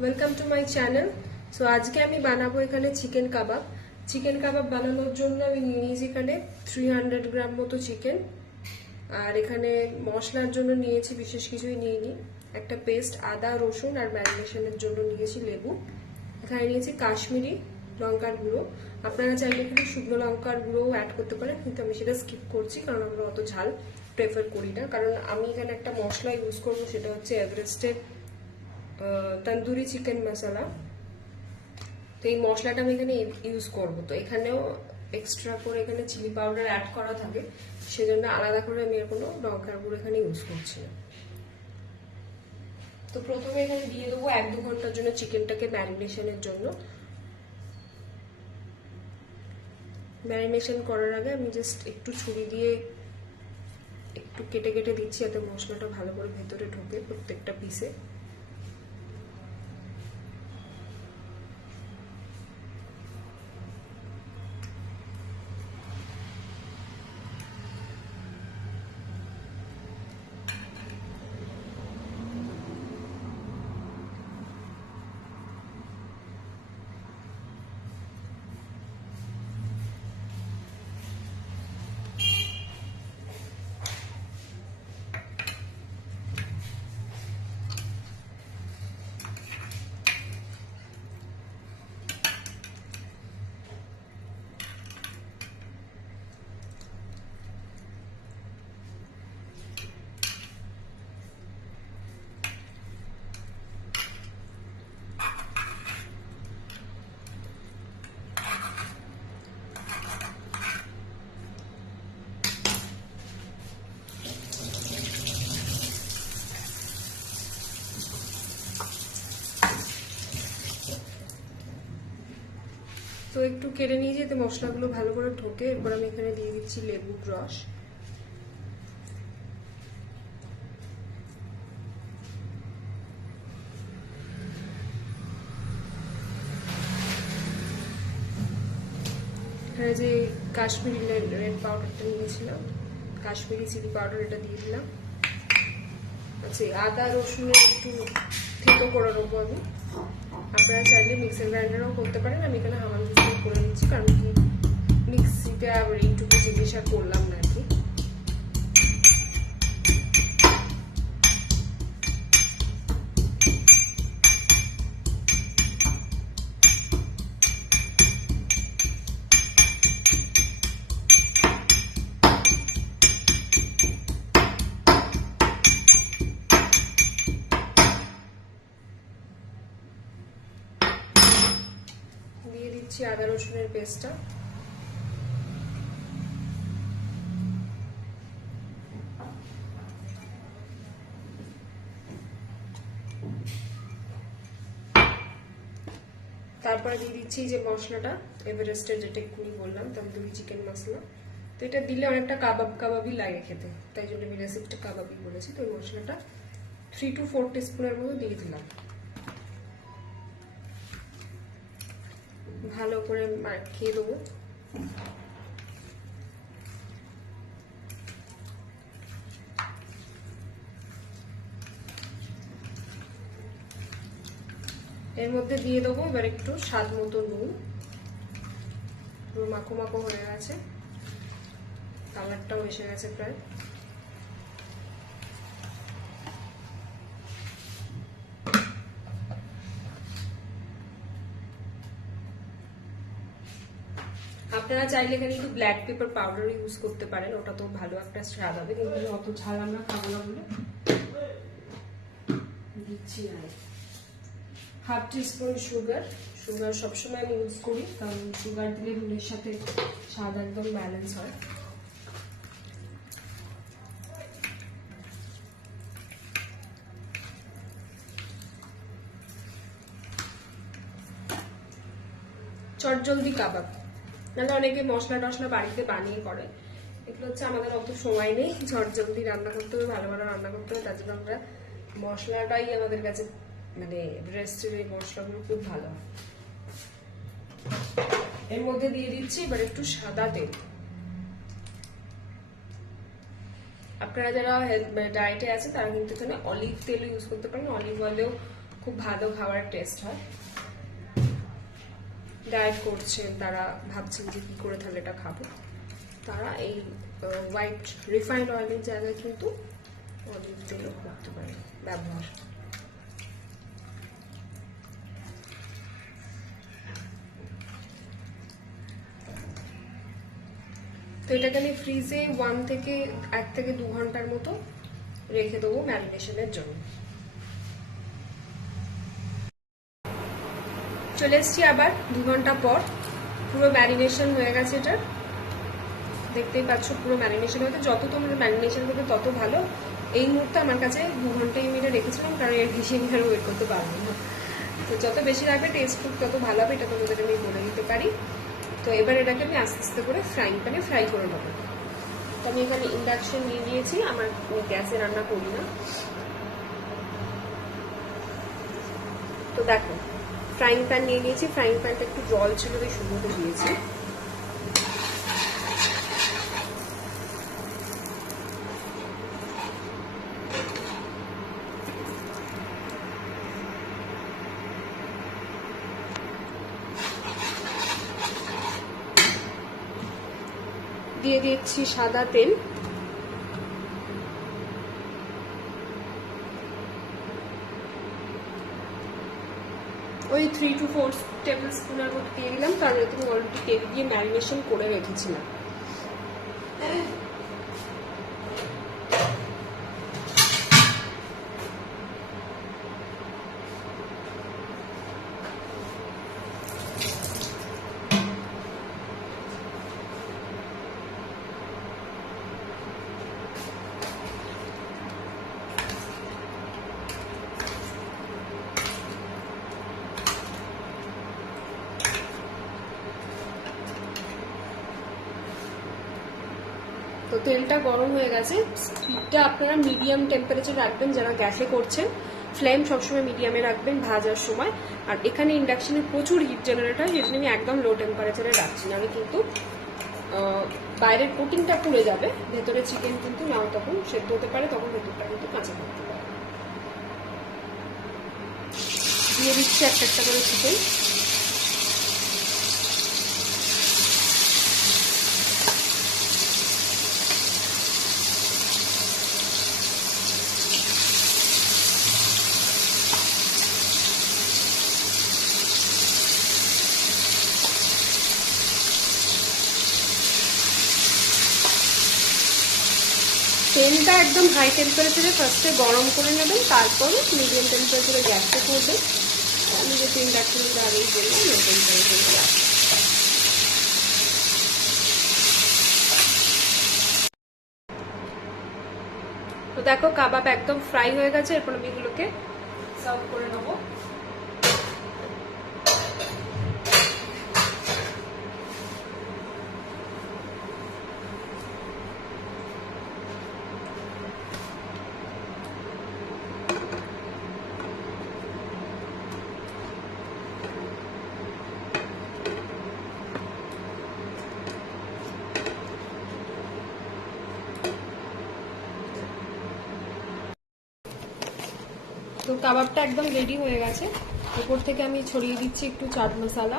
Welcome to my channel. So আজকে আমি বানাবো এখানে চিকেন কাবাব। চিকেন কাবাব বানানোর জন্য আমি নিয়ে নিয়েছি এখানে 300 গ্রাম মতো চিকেন। আর এখানে মশলার জন্য নিয়েছি বিশেষ কিছুই নিইনি, একটা পেস্ট আদা রসুন আর ম্যারিনেশনের জন্য নিয়েছি লেবু। এখানে নিয়েছি কাশ্মীরি লঙ্কার গুঁড়ো। আপনারা চাইলে এখানে শুকনো লঙ্কার গুঁড়োও অ্যাড করতে পারেন, কিন্তু আমি সেটা স্কিপ করছি কারণ আমরা অত ঝাল প্রেফার করি না। কারণ আমি এখানে একটা মশলা ইউজ করবো, সেটা হচ্ছে এভারেস্টের তন্দুরি চিকেন মশলা। তো এই মশলাটা আমি এখানে ইউজ করবো। তো এখানেও এক্সট্রা করে এখানে চিলি পাউডার অ্যাড করা থাকে, সেজন্য আলাদা করে আমি এর কোনো লঙ্কার গুঁড়ো এখানে ইউজ করছি না। তো প্রথমে এখানে দিয়ে দেবো 1-2 ঘন্টার জন্য চিকেনটাকে ম্যারিনেশনের জন্য। ম্যারিনেশন করার আগে আমি জাস্ট একটু ছুরি দিয়ে একটু কেটে কেটে দিচ্ছি, যাতে মশলাটা ভালো করে ভেতরে ঢোকে প্রত্যেকটা পিসে। তো একটু কেটে নিয়ে যেতে মশলাগুলো ভালো করে ঢোকে। এরপর আমি এখানে দিয়ে দিচ্ছি লেবুর রস। এখানে যে কাশ্মীরি রেড পাউডারটা নিয়েছিলাম, কাশ্মীরি চিলি পাউডার, এটা দিয়ে দিলাম। আচ্ছা, আদা রসুনের একটু থেতো করে নেবো আমি। আপনারা চাইলে মিক্সার গ্রাইন্ডারও করতে পারেন, আমি এখানে হামান দিস্তে করে নিচ্ছি, কারণ কি মিক্সিতে আবার এইটুকু জিনিস আর করলাম না আর কি। দিয়ে দিচ্ছি আদা রসুনের পেস্টটা। তারপরে দিয়ে দিচ্ছি যে মশলাটা এভারেস্টের, যেটা এক্ষুনি বললাম তন্দুরি চিকেন মশলা। তো এটা দিলে অনেকটা কাবাব কাবাবই লাগে খেতে, তাই জন্য আমি রেসিপিটা কাবাবই বলেছি। তো এই মশলাটা 3 to 4 টিস্পুনের মতো দিয়ে দিলাম। ভালো করে মাখিয়ে দেবো। এর মধ্যে দিয়ে দেবো এবার একটু স্বাদ মতো নুন। পুরো মাখো মাখো হয়ে গেছে, কালারটাও এসে গেছে প্রায়। আপনারা চাইলে এখানে একটু ব্ল্যাক পেপার পাউডার ইউজ করতে পারেন, ওটা তো ভালো একটা স্বাদ হবে, কিন্তু অত ঝাল আমরা খাবো না বলে দিচ্ছি না। 1/2 টিস্পুন সুগার। সুগার সবসময় আমি ইউজ করি, কারণ সুগার দিলে নুনের সাথে স্বাদ একদম ব্যালেন্স হয়। চটজলদি কাবাব, নাহলে অনেকে মশলা টশলা বাড়িতে বানিয়ে করে, এগুলো হচ্ছে আমাদের অত সময় নেই, ঝটজলদি রান্না করতে হবে, ভালো ভালো রান্না করতে হবে, তার জন্য আমরা মশলাটাই আমাদের কাছে, মানে এভারেস্টের এই মশলাগুলো খুব ভালো হয়। এর মধ্যে দিয়ে দিচ্ছি এবার একটু সাদা তেল। আপনারা যারা ডায়েটে আছে তারা কিন্তু এখানে অলিভ তেল ইউজ করতে পারেন, অলিভ অয়েলেও খুব ভালো খাবার টেস্ট হয়। ডায়েট করছেন তারা, ভাবছেন যে কি করে তাহলে এটা খাবো, তারা এই হোয়াইট রিফাইন্ড অয়েলের জায়গায় কিন্তু অলিভ তেলও করতে পারে ব্যবহার। তো এটাকে আমি ফ্রিজে 1 থেকে 2 ঘন্টার মতো রেখে দেবো ম্যারিনেশনের জন্য। চলে এসছি আবার 2 ঘন্টা পর, পুরো ম্যারিনেশন হয়ে গেছে। এটা দেখতেই পাচ্ছ পুরো ম্যারিনেশন হয়েছে। যত তোমরা ম্যারিনেশন করবে তত ভালো। এই মুহূর্তে আমার কাছে 2 ঘন্টায় আমি এটা রেখেছিলাম, কারণ এর বেশি আমি আর ওয়েট করতে পারবো না। তো যত বেশি রাখবে টেস্ট তত ভালো হবে, এটা তোমাদের আমি বলে দিতে পারি। তো এবার এটাকে আমি আস্তে আস্তে করে ফ্রাইং প্যানে ফ্রাই করে নেবো। তো আমি এখানে ইন্ডাকশন নিয়ে নিয়েছি, আমার গ্যাসে রান্না করি না। তো দেখো ফ্রাইং প্যান নিয়ে নিয়েছি, ফ্রাইং প্যানটা একটু জল ছিল তাই শুরুতে দিয়েছি। দিয়ে দিচ্ছি সাদা তেল, ওই 3 to 4 টেবিল স্পুনের মতো দিয়ে দিলাম, কারণ এতে আমি অলরেডি তেল দিয়ে ম্যারিনেশন করে রেখেছিলাম। তো তেলটা গরম হয়ে গেছে, স্পিডটা আপনারা মিডিয়াম টেম্পারেচার রাখবেন যারা গ্যাসে করছেন, ফ্লেম সবসময় মিডিয়ামে রাখবেন ভাজার সময়। আর এখানে ইন্ডাকশনে প্রচুর হিট জেনারেট হয়, সেজন্য আমি একদম লো টেম্পারেচারে রাখছি না, আমি কিন্তু বাইরের কোটিংটা পুড়ে যাবে, ভেতরে চিকেন কিন্তু নাও তখন সেদ্ধ হতে পারে, তখন ভেতরটা কিন্তু কাঁচা থাকতে পারে। দিয়ে দিচ্ছি একটা করে চিকেন। তেলটা একদম হাই টেম্পারেচারে ফার্স্টে গরম করে নেবেন, তারপরে মিডিয়াম টেম্পারেচারে গ্যাসটা করবেন। আমি যে ইন্ডাকশনটা আগেই বললাম লো টেম্পারেচারে রাখবেন। তো দেখো কাবাব একদম ফ্রাই হয়ে গেছে, এরপর আমি এগুলোকে সার্ভ করে নেবো। তো কাবাবটা একদম রেডি হয়ে গেছে, উপর থেকে আমি ছড়িয়ে দিচ্ছি একটু চাট মশলা।